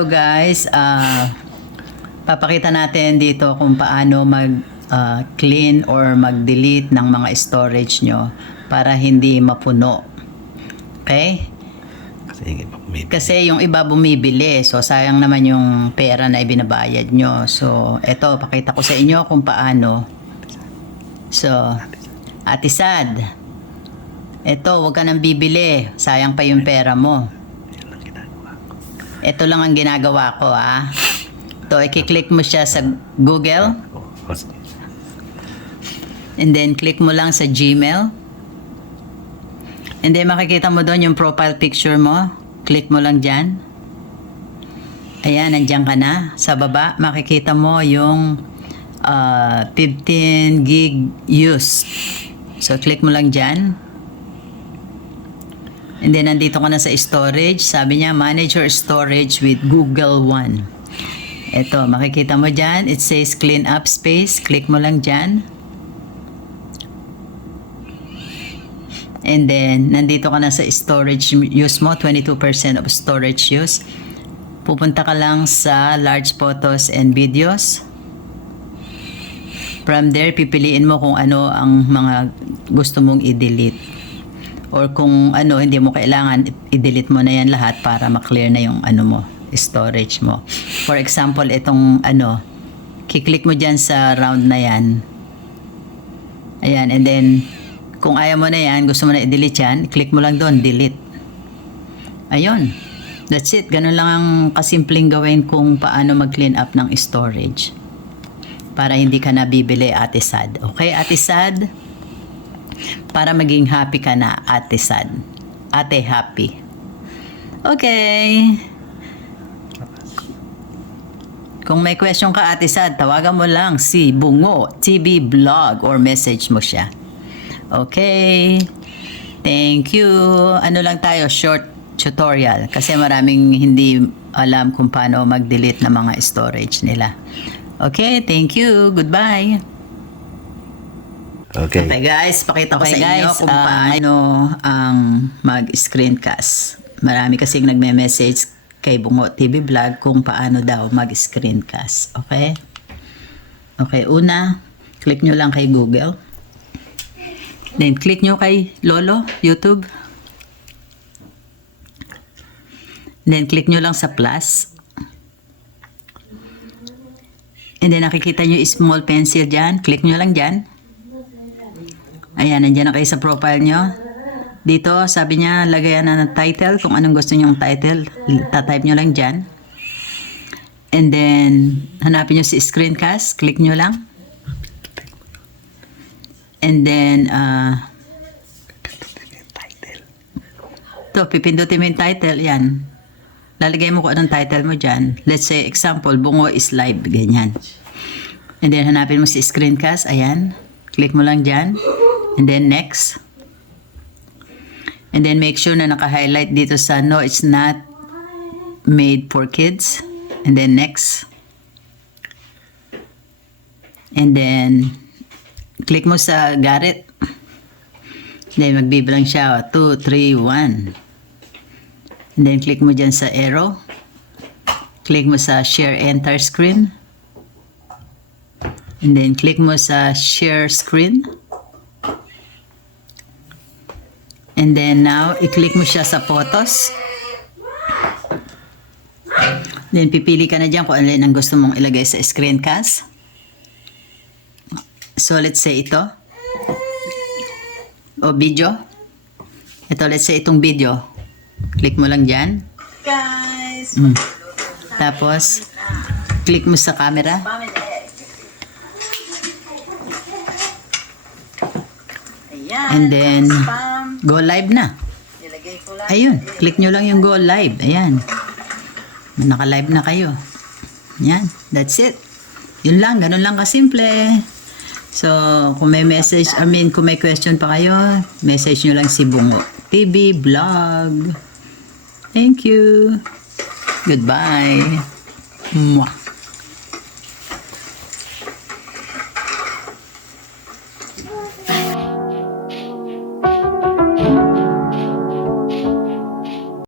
Hello guys, papakita natin dito kung paano mag-clean or mag-delete ng mga storage nyo para hindi mapuno. Okay? Kasi yung iba bumibili, so sayang naman yung pera na ibinabayad nyo. So eto, pakita ko sa inyo kung paano. So, Ate Sad, eto, huwag ka nang bibili, sayang pa yung pera mo. Ito lang ang ginagawa ko, Ito, i-click mo siya sa Google. And then, click mo lang sa Gmail. And then, makikita mo doon yung profile picture mo. Click mo lang dyan. Ayan, nandiyan ka na. Sa baba, makikita mo yung 15 gig use. So, click mo lang dyan. And then, nandito ka na sa storage. Sabi niya, manage your storage with Google One. Ito, makikita mo dyan. It says clean up space. Click mo lang dyan. And then, nandito ka na sa storage use mo. 22% of storage use. Pupunta ka lang sa large photos and videos. From there, pipiliin mo kung ano ang mga gusto mong i-delete. Or kung ano, hindi mo kailangan, i-delete mo na yan lahat para ma-clear na yung ano mo, storage mo. For example, itong ano, kiklik mo dyan sa round na yan. Ayan, and then, kung ayaw mo na yan, gusto mo na i-delete yan, click mo lang doon, delete. Ayun, that's it. Ganun lang ang kasimpleng gawin kung paano mag-clean up ng storage. Para hindi ka na bibili, Ate Sad. Okay, Ate Sad? Para maging happy ka na, Ate Sad. Ate Happy. Okay. Kung may question ka, Ate Sad, tawagan mo lang si Bungo TV Vlog or message mo siya. Okay. Thank you. Ano lang tayo, short tutorial. Kasi maraming hindi alam kung paano mag-delete ng mga storage nila. Okay, thank you. Goodbye. Okay. Okay guys, pakita ko sa inyo kung paano ang mag-screencast. Marami kasing nagme-message kay Bungo TV Vlog kung paano daw mag-screencast. Okay? Okay, una, click nyo lang kay Google. Then, click nyo kay Lolo, YouTube. Then, click nyo lang sa plus. And then, nakikita nyo yung small pencil dyan. Click nyo lang dyan. Ayan, nandiyan na kayo sa profile nyo. Dito, sabi niya, lagayan na ng title. Kung anong gusto nyong title, tatype nyo lang dyan. And then, hanapin nyo si screencast. Click nyo lang. And then, pipindutin mo yung title. Yan. Lalagay mo kung anong title mo dyan. Let's say, example, Bungo is live. Ganyan. And then, hanapin mo si screencast. Ayan. Click mo lang dyan. And then next. And then make sure na naka-highlight dito sa no, it's not made for kids. And then next. And then click mo sa got it. Then magbibilang siya 2, 3, 1. And then click mo dyan sa arrow. Click mo sa share entire screen. And then click mo sa share screen. And then now, i-click mo siya sa photos. Then pipili ka na dyan kung alin ang gusto mong ilagay sa screencast. So let's say ito. O video. Ito, let's say itong video. Click mo lang dyan. Guys. Tapos, click mo sa camera. And then, go live na. Ayun, click nyo lang yung go live. Ayan. Naka-live na kayo. Ayan, that's it. Yun lang, ganun lang kasimple. So, kung may message, kung may question pa kayo, message nyo lang si Bungo TV Vlog. Thank you. Goodbye. Mwah.